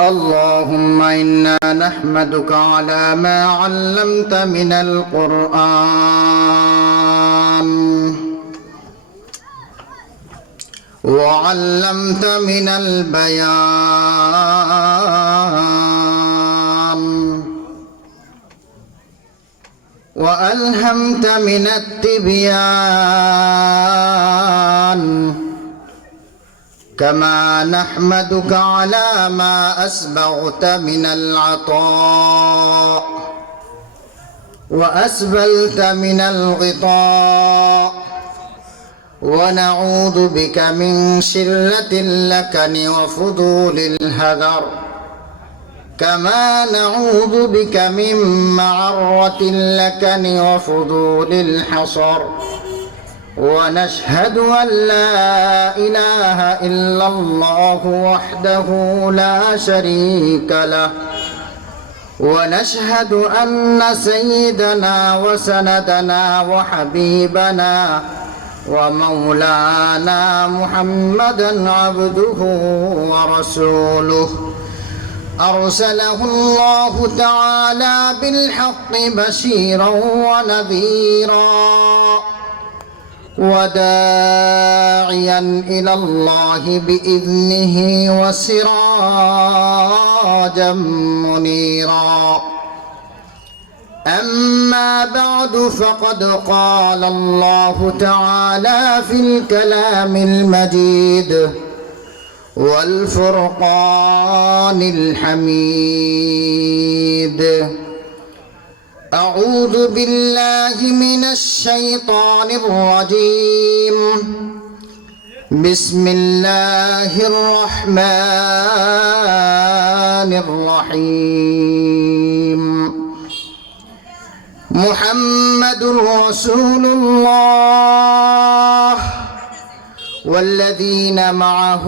اللهم إنا نحمدك على ما علمت من القرآن وعلمت من البيان وألهمت من التبيان كما نحمدك على ما أسبغت من العطاء وأسبلت من الغطاء ونعوذ بك من شلة اللكن وفضول الهذر كما نعوذ بك من معرة اللكن وفضول الحصر ونشهد أن لا إله إلا الله وحده لا شريك له ونشهد أن سيدنا وسندنا وحبيبنا ومولانا محمدا عبده ورسوله أرسله الله تعالى بالحق بشيرا ونذيرا وداعيا إلى الله بإذنه وسراجا منيرا أما بعد فقد قال الله تعالى في الكلام المجيد والفرقان الحميد أعوذ بالله من الشيطان الرجيم بسم الله الرحمن الرحيم محمد رسول الله والذين معه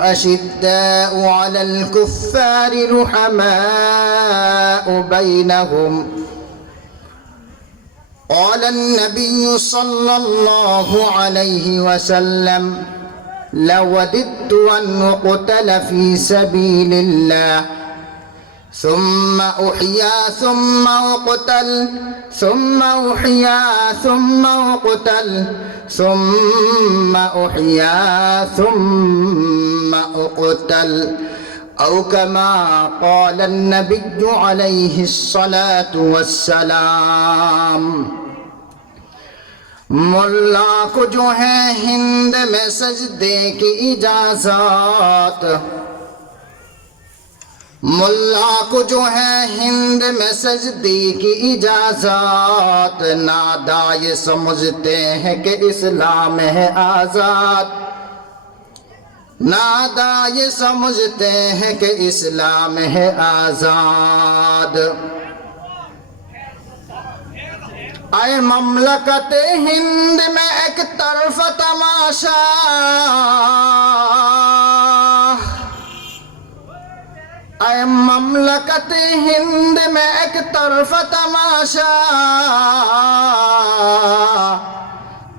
أشداء على الكفار رحماء بينهم قال النبي صلى الله عليه وسلم لوددت أن أقتل في سبيل الله ثم أحيا ثم أقتل ثم أحيا ثم أقتل ثم أحيا ثم أقتل أو كما قال النبي عليه الصلاة والسلام मुल्ला को जो है हिंद में सजदे की इजाजत मुल्ला को जो है हिंद में सजदे की इजाजत नादा ये समझते हैं कि इस्लाम है आजाद नादा ये समझते हैं कि इस्लाम है आजाद आए ममलकत हिंद में एक तरफ तमाशा आए ममलकत हिंद में एक तरफ तमाशा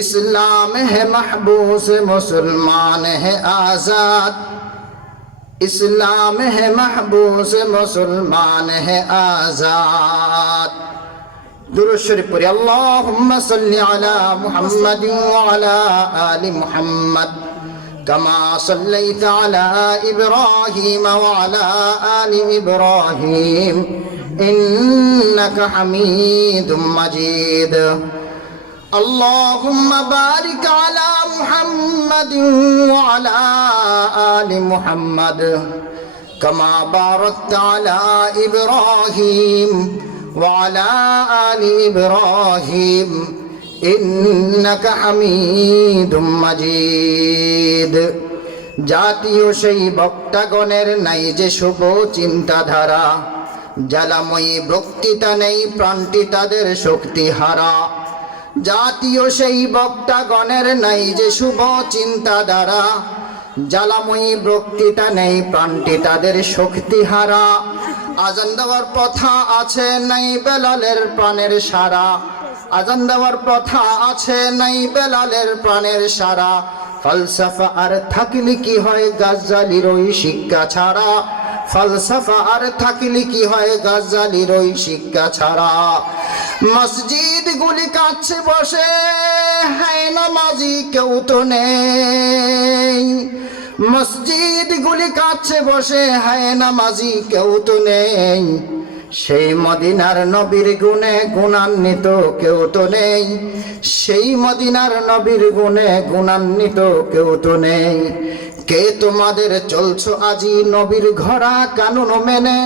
इस्लाम है महबूस मुसलमान है आजाद इस्लाम है महबूस मुसलमान है आजाद दुरूद शरीफ पढ़े अल्लाहुम्मा सल्लि अला मुहम्मद व अला आलि मुहम्मद कमा सल्लैता अला इब्राहीम व अला आलि इब्राहीम इन्नका हमीदुम मजीद अल्लाहुम्मा बारिक अला मुहम्मद व अला आलि मुहम्मद कमा बारकता अला इब्राहीम وعلى آل إبراهيم إنك حميد مجيد জাতীয় সেই বক্তাগণের নাই যে শুভ চিন্তাধারা জ্বালাময়ী বক্তৃতা নেই প্রাণটি তাদের শক্তি হারা জাতীয় সেই বক্তাগণের নাই যে শুভ চিন্তাধারা জ্বালাময়ী বক্তৃতা নেই প্রাণটি তাদের শক্তি হারা আজান দেওয়ার প্রথা আছে নাই বেলালের প্রাণের সারা আজান দেওয়ার প্রথা আছে নাই বেলালের প্রাণের সারা ফলসফা আর থাকলে কি হয় গাজ্জালির ওই শিক্ষা ছাড়া ফালসাফা আর থাকলে কি হয় গাজ্জালির ওই শিক্ষা ছাড়া। মসজিদ গুলি কাছে বসে হ্যাঁ নামাজি কেউ তো নেই, মসজিদ গুলি কাছে বসে হ্যাঁ নামাজি কেউ তো নেই, সেই মদিনার নবীর গুণে গুণান্বিত কেউ তো নেই, সেই মদিনার নবীর গুণে গুণান্বিত কেউ তো নেই। কে তোমাদের চলছো আজি নবীর ঘোড়া কানুন মেনে,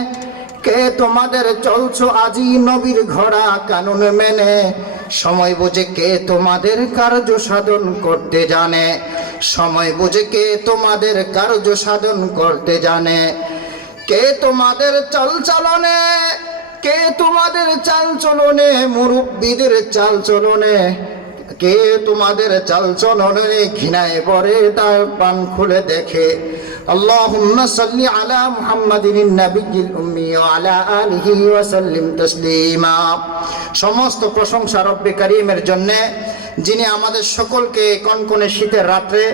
কে তোমাদের চলছো আজি নবীর ঘোড়া কানুন মেনে, সময় বুঝে কে তোমাদের কার্য সাধন করতে জানে, সময় বুঝে কে তোমাদের কার্য সাধন করতে জানে। কে তোমাদের চাল চলনে, কে তোমাদের চাল চলনে, মুরব্বীদের চাল চলনে, কে তোমাদের চাল চলনে ঘৃণায় পরে তার পান খুলে দেখে। আল্লাহুম্মা সাল্লি আলা মুহাম্মাদিন নাবিয়্যিল উম্মি ওয়া আলা আলিহি ওয়া সাল্লিম তাসলিমা। সমস্ত প্রশংসা রব্বে কারীমের জন্য, যিনি আমাদের সকলকে কনকনে শীতের রাত্রে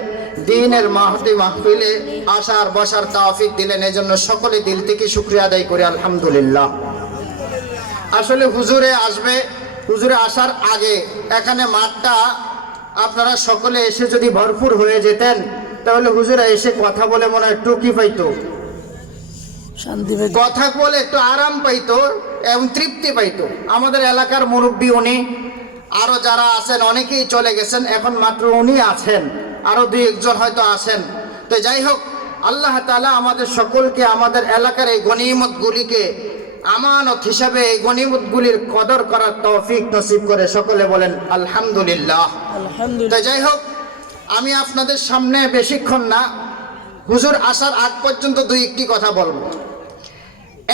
দ্বীনের মাহফিলে মাহফিলে আসার বসার তৌফিক দিলেন। এজন্য সকলে দিল থেকে শুকরিয়া আদায় করি আলহামদুলিল্লাহ। আসলে হুজুরে আসবে, হুজুরে আসার আগে এখানে মাঠটা আপনারা সকলে এসে যদি ভরপুর হয়ে যেতেন তাহলে হুজুরা এসে কথা বলে মনে হয় একটু কি পাইতো, শান্তি পাইতো, কথা বলে একটু আরাম পাইতো এবং তৃপ্তি পাইতো। আমাদের এলাকার মুরব্বী উনি, আরো যারা আছেন অনেকেই চলে গেছেন, এখন মাত্র উনি আছেন, আরো দুই একজন হয়তো আছেন। তো যাই হোক, আল্লাহ তাআলা আমাদের সকলকে আমাদের এলাকার এই গনিমত গুলিকে আমানত হিসাবে এই গনিমত গুলির কদর করার তৌফিক নসিব করে। সকলে বলেন আলহামদুলিল্লাহ। তো যাই হোক, আমি আপনাদের সামনে বেশিক্ষণ না, হুজুর আসার আগ পর্যন্ত দুই একটি কথা বলবো।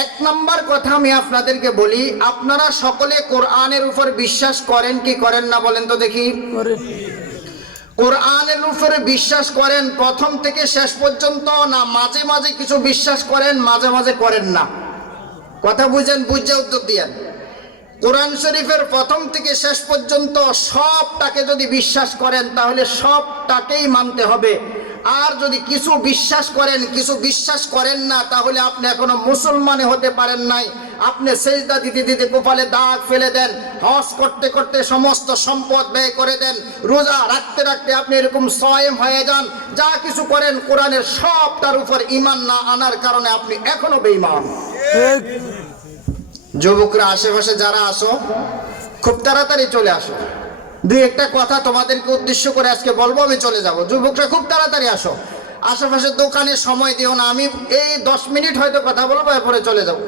এক নম্বর কথা আমি আপনাদেরকে বলি, আপনারা সকলে কোরআনের উপর বিশ্বাস করেন কি করেন না বলেন তো দেখি? কোরআনের উপরে বিশ্বাস করেন প্রথম থেকে শেষ পর্যন্ত, না মাঝে মাঝে কিছু বিশ্বাস করেন মাঝে মাঝে করেন না? কথা বুঝেন, বুঝে উত্তর দিয়েন। কোরআন শরীফের প্রথম থেকে শেষ পর্যন্ত সবটাকে যদি বিশ্বাস করেন তাহলে সবটাকেই মানতে হবে। আর যদি কিছু বিশ্বাস করেন কিছু বিশ্বাস করেন না তাহলে আপনি এখনো মুসলমান হতে পারেন নাই। আপনি সেজদা দিতে দিতে কপালে দাগ ফেলে দেন, হজ করতে করতে সমস্ত সম্পদ ব্যয় করে দেন, রোজা রাখতে রাখতে আপনি এরকম সয়েম হয়ে যান, যা কিছু করেন কোরআনের সবটার উপর ঈমান না আনার কারণে আপনি এখনো বেঈমান। যুবকরা আশেপাশে যারা আসো খুব তাড়াতাড়ি চলে আসো, দুই একটা কথা তোমাদেরকে উদ্দেশ্য করে আজকে বলবো, আমি চলে যাব। যুবকরা খুব তাড়াতাড়ি আসো, আশেপাশে দোকানে সময় দিও না, আমি এই 10 মিনিট হয়তো কথা বলবো, এরপরে চলে যাব।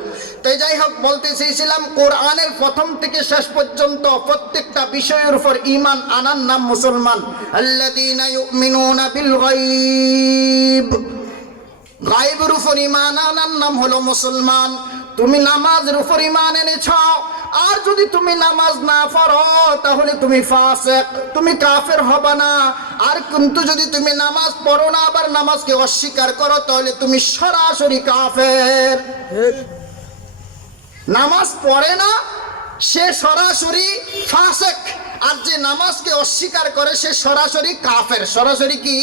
তাই যাই হোক, বলতে চেয়েছিলাম কোরআনের প্রথম থেকে শেষ পর্যন্ত প্রত্যেকটা বিষয়ের উপর ঈমান আনার নাম মুসলমান। আল্লাযীনা ইউমিনুনা বিল গায়ব, গায়বের উপর ঈমান আনার নাম হলো মুসলমান। তুমি নামাজের উপর ঈমান এনেছ, আর যদি তুমি নামাজ না পড়ো তাহলে তুমি ফাসিক, তুমি কাফের হবে না। আর কিন্তু যদি তুমি নামাজ পড়ো না আবার নামাজকে অস্বীকার করো তাহলে তুমি সরাসরি কাফের। নামাজ পড়ে না সে সরাসরি ফাসিক, আর যে নামাজকে অস্বীকার করে সে সরাসরি কাফের। সরাসরি কি?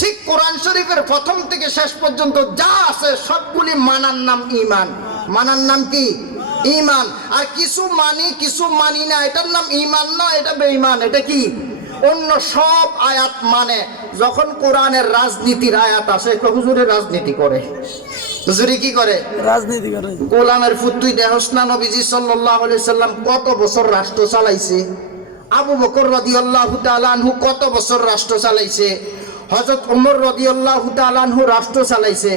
ঠিক কোরআন শরীফের প্রথম থেকে শেষ পর্যন্ত যা আছে সবগুলি মানার নাম ঈমান। মানার নাম কি? ঈমান। আর কিছু মানি কিছু মানি না, এটার নাম ঈমান না, এটা বেঈমান। এটা কি? অন্য সব আয়াত মানে। যখন কোরআনের রাজনীতির আয়াত আসে, হুজুরে রাজনীতি করে, হুজুরে কি করে? রাজনীতি করে। গোলামের ফুতুই দেহস না, নবীজি সাল্লাল্লাহু আলাইহি সাল্লাম কত বছর রাষ্ট্র চালাইছে, আবু বকর রাদিয়াল্লাহু তাআলা আনহু কত বছর রাষ্ট্র চালাইছে, হযরত ওমর রাদিয়াল্লাহু তাআলা আনহু রাষ্ট্র চালাইছে,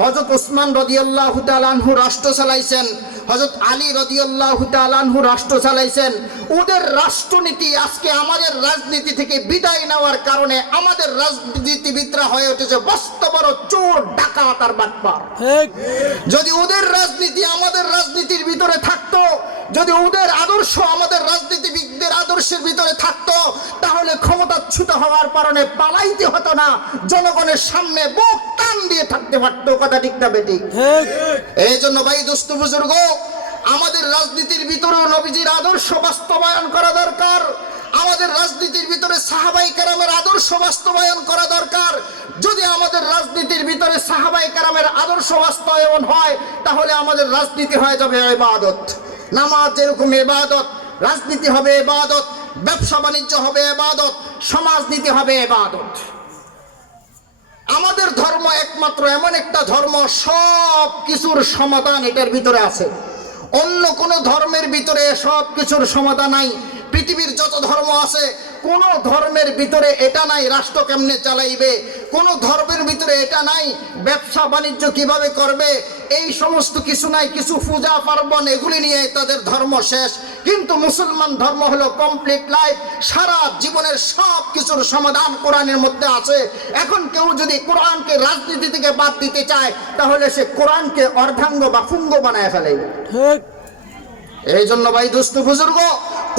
হযরত ওসমান রাদিয়াল্লাহু তাআলা আনহু রাষ্ট্র চালাইছেন, হযরত আলী রাদিয়াল্লাহু তাআলা আনহু রাষ্ট্র চালাইছেন। ওদের রাষ্ট্রনীতি আজকে আমাদের রাজনীতি থেকে বিদায় নেওয়ার কারণে আমাদের রাজনীতিবিদরা হয়ে উঠেছে বস্ত বড় চোর, ডাকাত আর বাটপার। যদি ওদের রাজনীতি আমাদের রাজনীতির ভিতরে থাকতো, যদি ওদের আদর্শ আমাদের রাজনীতিবিদদের আদর্শের ভিতরে থাকতো, তাহলে ক্ষমতাচ্যুত হওয়ার কারণে পালাইতে হতো না, জনগণের সামনে বুক টান দিয়ে থাকতে পারতো। কথা ঠিক না বেঠিক? এই জন্য ভাই দোস্ত বুজুর্গ, আমাদের রাজনীতির ভিতরেও নবীজির আদর্শ বাস্তবায়ন করা দরকার। আমাদের রাজনীতির ভিতরে সাহাবাই কেরামের আদর্শ বাস্তবায়ন করা দরকার। যদি আমাদের রাজনীতির ভিতরে সাহাবাই কেরামের আদর্শ বাস্তবায়ন হয়, তাহলে আমাদের রাজনীতি হয়ে যাবে ইবাদত। নামাজ যেরকম ইবাদত, রাজনীতি হবে ইবাদত, ব্যবসা বাণিজ্য হবে ইবাদত, সমাজনীতি হবে ইবাদত। আমাদের ধর্ম একমাত্র এমন একটা ধর্ম, সব কিছুর সমাধান এটার ভিতরে আছে। অন্য কোন ধর্মের ভিতরে সব কিছুর সমাধান নাই। পৃথিবীর যত ধর্ম আছে, কোন ধর্মের ভিতরে এটা নাই রাষ্ট্র কেমনে চালাইবে, কোন ধর্মের ভিতরে এটা নাই ব্যবসা বাণিজ্য কিভাবে করবে, এই সমস্ত কিছু নাই। কিছু পূজা পার্বণ এগুলি নিয়ে তাদের ধর্ম শেষ। কিন্তু মুসলমান ধর্ম হলো কমপ্লিট লাইফ, সারা জীবনের সব কিছুর সমাধান কোরআনের মধ্যে আছে। এখন কেউ যদি কোরআনকে রাজনীতি থেকে বাদ দিতে চায়, তাহলে সে কোরআনকে অর্ধাঙ্গ বা পুঙ্গ বানায় ফেলে। এই জন্য ভাই দোস্ত বুজুর্গ,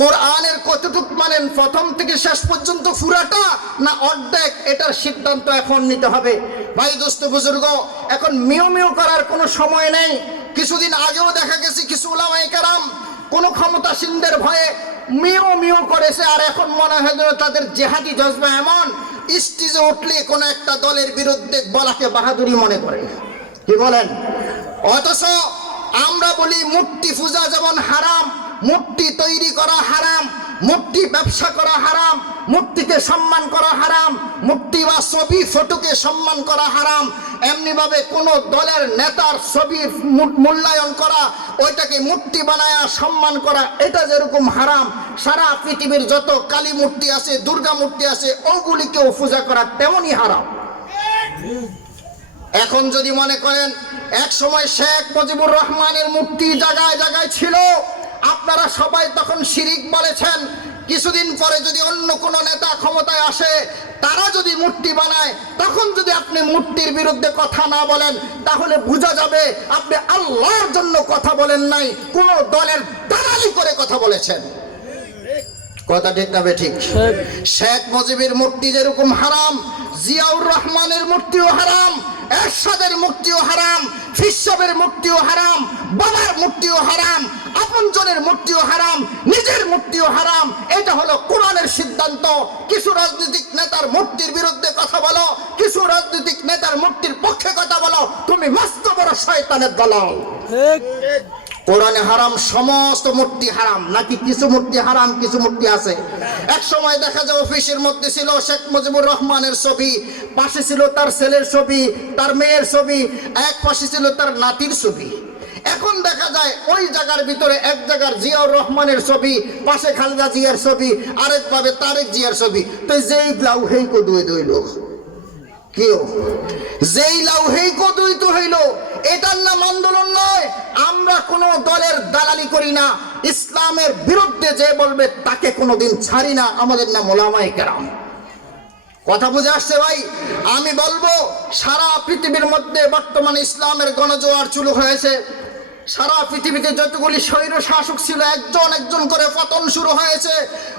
কোরআনের কতটুক মানেন, প্রথম থেকে শেষ পর্যন্ত পুরাটা না অর্ধেক, এটার সিদ্ধান্ত এখন নিতে হবে। ভাই দোস্ত বুজুর্গ, এখন মিউ মিউ করার কোনো সময় নেই। কিছুদিন আগেও দেখা গেছে কিছু উলামায়ে কেরাম কোন ক্ষমতাসীনদের ভয়ে মিউ মিউ করেছে, আর এখন মনে হয় যেন তাদের জেহাদি জজবা এমন, স্টেজে উঠলে কোন একটা দলের বিরুদ্ধে বলাকে বাহাদুরি মনে করে। কি বলেন? অথচ আমরা বলি মূর্তি পূজা যেমন হারাম, মূর্তি তৈরি করা হারাম, মূর্তি ব্যবসা করা হারাম, মূর্তিকে সম্মান করা হারাম, মূর্তি বা ছবি ফটোকে সম্মান করা হারাম। এমনি ভাবে কোন দলের নেতার ছবি মূল্যায়ন করা, ওইটাকে মূর্তি বানায়া সম্মান করা, এটা যেরকম হারাম, সারা পৃথিবীর যত কালী মূর্তি আছে, দুর্গা মূর্তি আছে, ওগুলিকেও পূজা করা তেমনই হারাম। এখন যদি মনে করেন এক সময় শেখ মুজিবুর রহমানের মূর্তি জায়গায় জায়গায় ছিল, আপনারা সবাই তখন শিরিক বলেছেন। কিছুদিন পরে যদি অন্য কোন নেতা ক্ষমতায় আসে, তারা যদি মূর্তি বানায়, তখন যদি আপনি মূর্তির বিরুদ্ধে কথা না বলেন, তাহলে বোঝা যাবে আপনি আল্লাহর জন্য কথা বলেন নাই, কোন দলের দালালি করে কথা বলেছেন। কথা ঠিক না ঠিক? শেখ মুজিবের মূর্তি যেরকম হারাম, জিয়াউর রহমানের মূর্তিও হারাম, এরশাদের মূর্তিও হারাম, ফিসাবের মূর্তিও হারাম, বাবার মূর্তিও হারাম, আপনজনের মূর্তিও হারাম, নিজের মূর্তিও হারাম। এটা হলো কোরআনের সিদ্ধান্ত। কিছু রাজনৈতিক নেতার মূর্তির বিরুদ্ধে কথা বলো, কিছু রাজনৈতিক নেতার মূর্তির পক্ষে কথা বলো, তুমি মস্ত বড় শয়তানের দলাল। কোরআনে হারাম, সমস্ত মূর্তি হারাম নাকি কিছু মূর্তি হারাম, কিছু মূর্তি আছে। এক সময় দেখা যায় অফিসের মধ্যে ছিল শেখ মুজিবুর রহমানের ছবি, পাশে ছিল তার ছেলের ছবি, তার মেয়ের ছবি, এক পাশে ছিল তার নাতির ছবি। এখন দেখা যায় ওই জায়গার ভিতরে এক জায়গার জিয়াউর রহমানের ছবি, পাশে খালেদা জিয়ার ছবি, আরেক ভাবে তারেক জিয়ার ছবি। তো যেই ব্লাউ হেই কদুই দইল, কেউ যেই লাউ হেই কদুই তো হইল, এটার নাম আন্দোলন নয়। আমরা কোন দলের দালালি করি না, ইসলামের বিরুদ্ধে যে বলবে তাকে কোনোদিন ছাড়ি না। আমাদের নাম উলামায়ে কেরাম। কথা বুঝে আসছে ভাই? আমি বলবো সারা পৃথিবীর মধ্যে বর্তমানে ইসলামের গণজোয়ার শুরু হয়েছে। সারা পৃথিবীতে যতগুলি স্বৈর শাসক ছিল, একজন একজন করে পতন শুরু হয়েছে।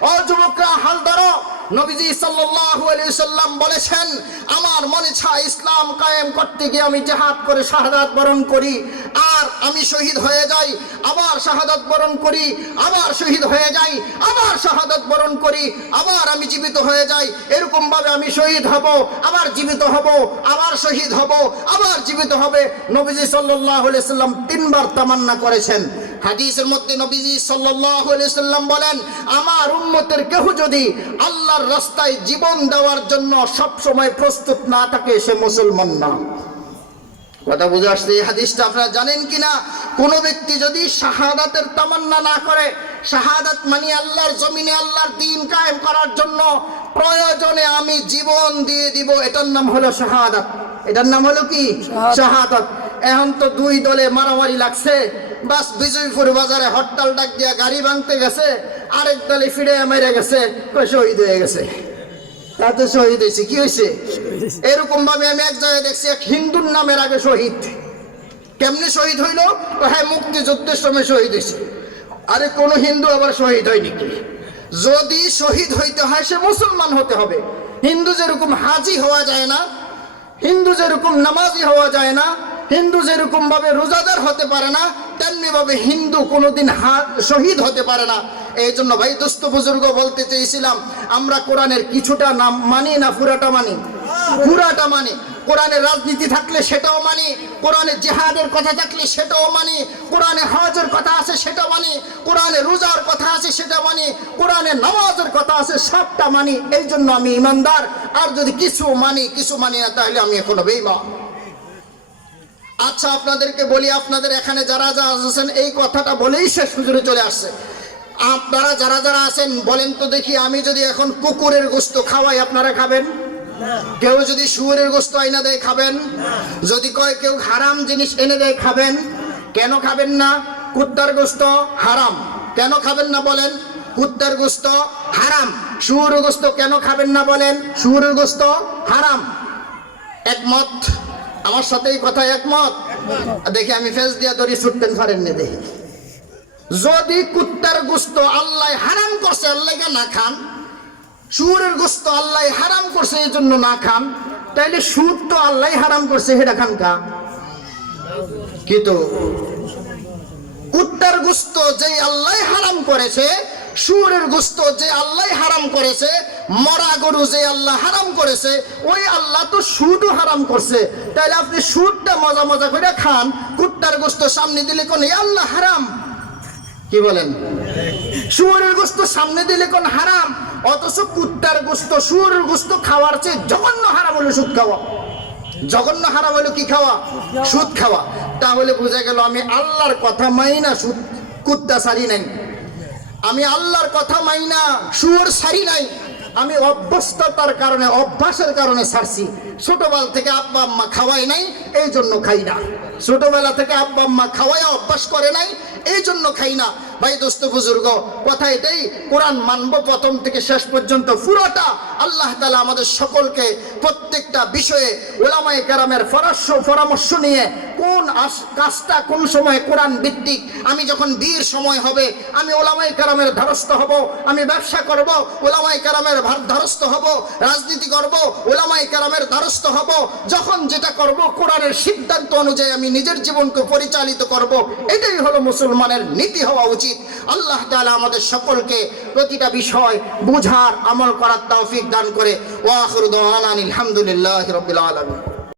ও যুবকরা, হাল ধরো। নবীজি সাল্লাল্লাহু আলাইহি ওয়াসাল্লাম বলেছেন, আমার মনে চায় ইসলাম কায়েম করতে গিয়ে আমি জিহাদ করে শাহাদাত বরণ করি, আর আমি শহীদ হয়ে যাই, আবার শাহাদাত বরণ করি, আবার শহীদ হয়ে যাই, আবার শাহাদাত বরণ করি, আবার আমি জীবিত হয়ে যাই। এরকম ভাবে আমি শহীদ হব, আবার জীবিত হব, আবার শহীদ হব, আবার জীবিত হবে। নবীজি সাল্লাল্লাহু আলাইহি ওয়াসাল্লাম তিনবার তামান্না করেছেন। হাদিসের মধ্যে নবীজি সাল্লাল্লাহু আলাইহি ওয়াসাল্লাম বলেন, আমার উম্মতের কেউ যদি আল্লাহর রাস্তায় জীবন দেওয়ার জন্য সব সময় প্রস্তুত না থাকে, সে মুসলমান না। কথা বুঝে আসছে? এই হাদিসটা আপনারা জানেন কিনা? কোন ব্যক্তি যদি শাহাদাতের তামান্না না করে, শাহাদাত মানে আল্লাহর জমিনে আল্লাহর দ্বীন কায়েম করার জন্য প্রয়োজনে আমি জীবন দিয়ে দিব, এটার নাম হলো শাহাদাত। এটার নাম হলো কি? শাহাদাত। এখন তো দুই দলে মারামারি লাগছে, বাস বিজয়পুর বাজারে হরতাল ডাক দিয়া গাড়ি ভাঙতে গেছে, আরেক দলে ফিরে মেরে গেছে, শহীদ হয়ে গেছে। তাতে শহীদ হয়েছে, কি হয়েছে? এরকম ভাবে আমি এক জায়গায় দেখছি, এক হিন্দুর নামের আগে শহীদ। কেমনে শহীদ হইল? হ্যাঁ, মুক্তিযুদ্ধের সময় শহীদ হয়েছে। আরে কোন হিন্দু আবার শহীদ হয় নাকি? যদি শহীদ হইতে হয়, সে মুসলমান হতে হবে। হিন্দু যেরকম হাজি হওয়া যায় না, হিন্দু যেরকম নামাজি হওয়া যায় না, হিন্দু যেরকম ভাবে রোজাদার হতে পারে না, তেমনি ভাবে হিন্দু কোনোদিন শহীদ হতে পারে না। এই জন্য ভাই দোস্ত বুজুর্গ বলতে চেয়েছিলাম, আমরা কোরআনের কিছুটা নাম মানি না পুরাটা মানি? পুরাটা মানি। কোরআনের রাজনীতি থাকলে সেটাও মানি, কোরআনে জিহাদের কথা থাকলে সেটাও মানি, কোরআনে হজের কথা আছে সেটা মানি, কোরআনে রোজার কথা আছে সেটা মানি, কোরআনে নামাজের কথা আছে সবটা মানি। এই জন্য আমি ইমানদার। আর যদি কিছু মানি না, তাহলে আমি এখনো বেঈমান। আচ্ছা, আপনাদেরকে বলি, আপনাদের এখানে যারা আছেন এই কথাটা বলেই শেষ হুজুরে চলে আসছে। আপনারা যারা আছেন বলেন তো দেখি, আমি যদি এখন কুকুরের গোশত খাওয়াই, আপনারা খাবেন? কেউ যদি শুয়োরের গোশত এনে দেয়, খাবেন? যদি কয় কেউ হারাম জিনিস এনে দেয়, খাবেন? কেন খাবেন না? কুত্তার গোশত হারাম, কেন খাবেন না বলেন? কুত্তার গোশত হারাম। শুয়োরের গোশত কেন খাবেন না বলেন? শুয়োরের গোশত হারাম। একমত? আমার সাথে এই কথা একমত? দেখি আমি ফেস দিয়া ধরি, ছুটতেন পারেন না দেখি। যদি কুত্তার গোশত আল্লাহ হারাম করছে, আল্লাহ না খান, শুয়োরের গোশত আল্লাহ হারাম করছে এই জন্য না খান, তাইলে সুদ তো আল্লাহ হারাম করছে, সেটা খান কা? কি তো কুত্তার গোশত যে আল্লাহ হারাম করেছে, শুয়োরের গোশত যে আল্লাহ হারাম করেছে, মরা গরু যে আল্লাহ হারাম করেছে, ওই আল্লাহ তো সুদও হারাম করছে। তাইলে আপনি সুদটা মজা করে খান, কুত্তার গোশত সামনে দিলে কোন আল্লাহ হারাম? কি বলেন? শুয়োরের গোশত সামনে দিলে কোন হারাম? অথচ কুত্তার গোশত শুয়োরের গোশত খাওয়ার চেয়ে জঘন্য হারাম হলো সুদ খাওয়া। জঘন্য হারাম হলো কি খাওয়া? সুদ খাওয়া। তাহলে বোঝা গেল আমি আল্লাহর কথা মানি না, সুদ কুত্তা সারি নাই। আমি আল্লাহর কথা মানি না, শুয়োর সারি নাই। আমি অভ্যস্ততার কারণে, অভ্যাসের কারণে ছাড়ছি। ছোটবেলা থেকে আব্বা আম্মা খাওয়াই নাই, এই জন্য খাই না। ছোটবেলা থেকে আব্বা আম্মা খাওয়াই অভ্যাস করে নাই, এই জন্য খাই না। ভাই দোস্ত বুজুর্গ, কথা এটাই, কোরআন মানব প্রথম থেকে শেষ পর্যন্ত পুরোটা। আল্লাহ তাআলা আমাদের সকলকে প্রত্যেকটা বিষয়ে উলামায়ে কেরামের পরামর্শ নিয়ে কোন কাজটা কোন সময় কোরআন ভিত্তিক, আমি যখন বিয়ের সময় হবে আমি উলামায়ে কেরামের ধারস্থ হব, আমি ব্যবসা করব উলামায়ে কেরামের ধারস্থ হব, রাজনীতি করব উলামায়ে কেরামের ধারস্থ হব, যখন যেটা করব কোরআনের সিদ্ধান্ত অনুযায়ী আমি নিজের জীবনকে পরিচালিত করব। এটাই হলো মুসলমানের নীতি হওয়া উচিত। আল্লাহ তাআলা আমাদের সকলকে প্রতিটা বিষয় বুঝার, আমল করার তৌফিক দান করে। ওয়া আখিরু দাওয়ানা আলহামদুলিল্লাহি রাব্বিল আলামিন।